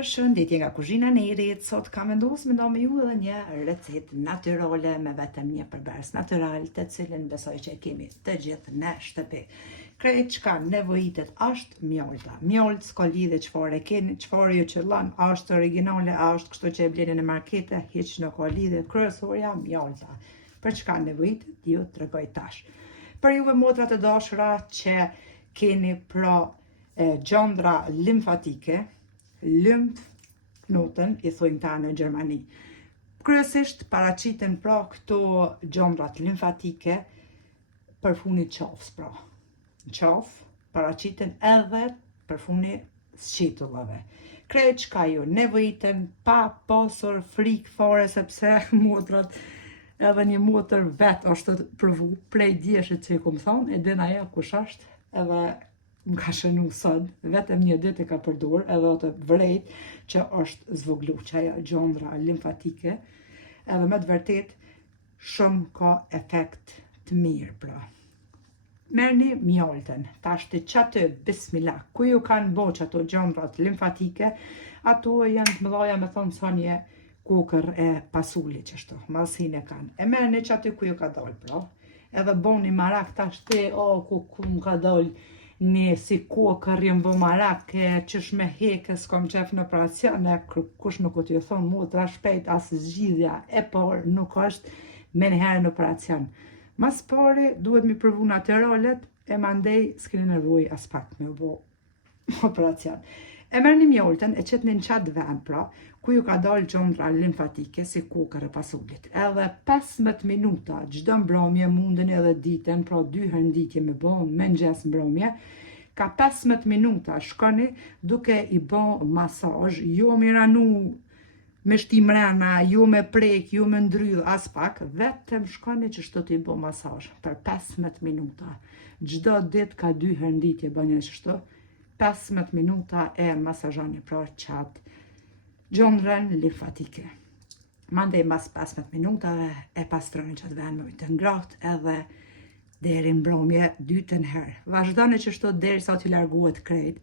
Shëndetje nga kuzhina e Nerit. Sot kam vendosur me ndonë me ju edhe një recetë natyrale me vetëm një përbërës natyral, të cilën besoj që e kemi të gjithë në shtëpi. Krejt çka nevojitet është mjolta. Mjolt s'ka lidhje çfarë e keni, çfarë ju qëllon, është origjinale, është kështu që e bleni në markete, hiç nuk ka lidhje. Kryesorja mjolta. Për çka nevojitet, ju tregoj tash. Për juve motra të dashura që keni gjandra limfatike, lymfknoten i thojnë ta në Gjermani. Kryesisht paraqiten këto gjandrat limfatike për funit qafës qafë paraqiten edhe për funit sqitullave. Krejt çka ju nevojiten pa pasur frikë fare, sepse motrat edhe një motër vetë është të provu prej djeshit që i kom thonë, e din aja kush është, edhe më ka shënu sot, vetëm një ditë e ka përdor, edhe o të vrejt që është zvoglu, që ajo gjandra limfatike, edhe me të vërtet shumë ka efekt të mirë pra. Merrni mjoltën, tashti qatë bismillah, ku ju kanë bo që ato gjandrat limfatike, ato janë të mëdhaja me thonë sa një kokër e pasuli qështu, malsin e kanë. E merrni qatë ku ju ka dalë pra, edhe boni marak tashti, ku më ka dalë, një si kokër jem bë marak, qësh me heke, s'kom qef në operacion, kush nuk o t'ju thonë motra shpejt, asë zgjidhja e por nuk është me njëherë në operacion. Mas pari duhet mi provu naturalet, e mandej s'keni nevoj as pak me bo operacion. E merr një mjoltën, e qëtni në qatë vend pra, ku ju ka dalë gjandra limfatike si kokër e pasulit. Edhe 15 minuta, çdo mbrëmje mundën edhe ditën, pra 2 herë në ditë me bo, mëngjes mbrëmje, ka 15 minuta shkoni duke i bo masazh, jo me ranu me shtim rana, jo me prek, jo me ndrydh as pak, vetëm shkoni që shto t'i bo masazh për 15 minuta. Çdo ditë ka 2 herë në ditë bëni kështu. 15 minuta e masazhoni pra qatë gjandrën limfatike. Mandej mas 15 minutave e pastroni qatë vend me ujë të ngrohtë edhe deri mbrëmje dytën herë. Vazhdoni kështu derisa t'ju largohet krejt.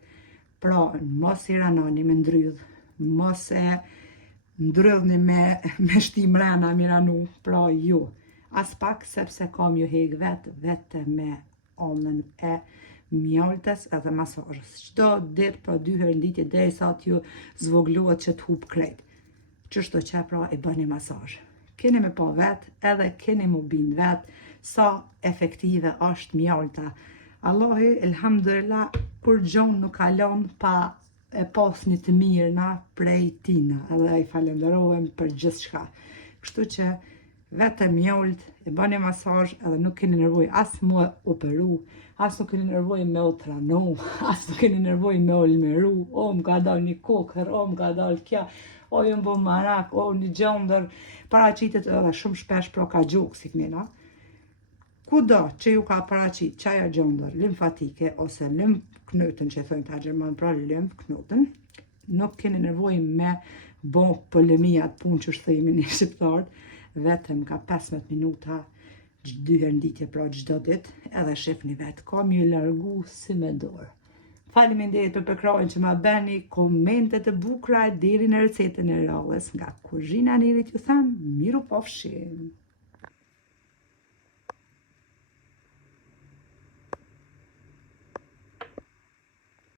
Pra mos i ranoni me ndrydh, mos e ndrydhni me shtim rana mi ranu, pra ju. As pak sepse kam ju hek vetë me anën e mjoltës edhe masazhës. Çdo ditë pra 2 herë në ditë derisa t'ju zvoglohet që t'hup krejt. Qështu që pra i bëni masazh. Keni me pa vetë edhe keni mu bin vetë sa efektive është mjolta. Allahi, elhamdulillah, kur gjonë nuk kalon pa e pas një të mirëna prej tina. Edhe i falenderohem për gjithë shka. Kështu që vetëm mjolt, e bëni masazh edhe nuk keni nevojë as me operu, as nuk keni nevojë me u tranu, as nuk keni nevojë me olmeru, më ka dal një kokër, më ka dal kja, ju më bë marak, një gjandër, paraqitet edhe shumë shpesh pra ka gjokë si kënina. Kudo që ju ka paraqit qaja gjandër limfatike ose lymfknoten që thojnë ta gjerman pra lymfknoten, nuk keni nevojë me bo polemijat punë që shthejmi një shqiptarët, vetëm ka 15 minuta 2 herë në ditë pra çdo ditë, edhe shifni vetë, ka mi largu si me dorë. Faleminderit për përkrahjen që ma bëni, komente të bukura deri në recetën e radhës nga kuzhina e Nerit, ju them miru pafshim.